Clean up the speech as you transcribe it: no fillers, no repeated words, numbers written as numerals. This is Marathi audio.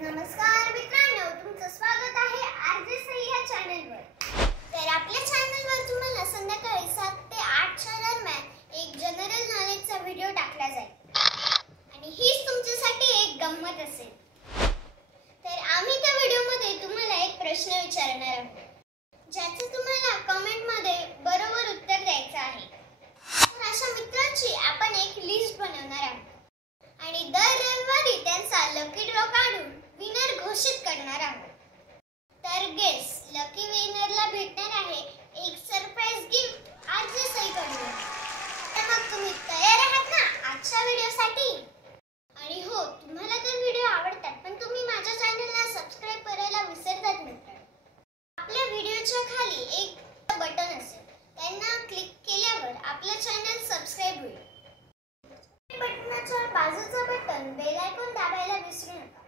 नमस्कार मित्रांनो, तुमचं स्वागत आहे आरजे सई या चॅनलवर। तर आपल्या चॅनलवर तुम्हाला संध्याकाळी 7 ते 8 च्या दरम्यान एक जनरल नॉलेजचा व्हिडिओ टाकला जाईल आणि हीच तुमच्यासाठी एक गंमत असेल। तर आम्ही त्या व्हिडिओमध्ये तुम्हाला एक प्रश्न विचारणार आहोत, ज्याचं तुम्हाला कमेंटमध्ये बरोबर उत्तर द्यायचं आहे। तर अशा मित्रांची आपण एक लिस्ट बनवणार आहोत आणि दर रविवारी त्यांचा लकी ड्रॉ काढून विनर घोषित करणार आहोत। तर गेस लकी विनरला भेटणार आहे एक सरप्राइज गिफ्ट आरजे सईकडून। तर मग तुम्ही तयार आहात ना आजच्या व्हिडिओसाठी? आणि हो, तुम्हाला तर व्हिडिओ आवडतात पण तुम्ही माझ्या चॅनलला सबस्क्राइब करायला विसरतात मित्रांनो। आपल्या व्हिडिओच्या खाली एक बटन असेल, त्यांना क्लिक केल्यावर आपलं चॅनल सबस्क्राइब होईल। बटनाच्या बाजूचं बटन बेल आयकॉन दाबायला विसरू नका।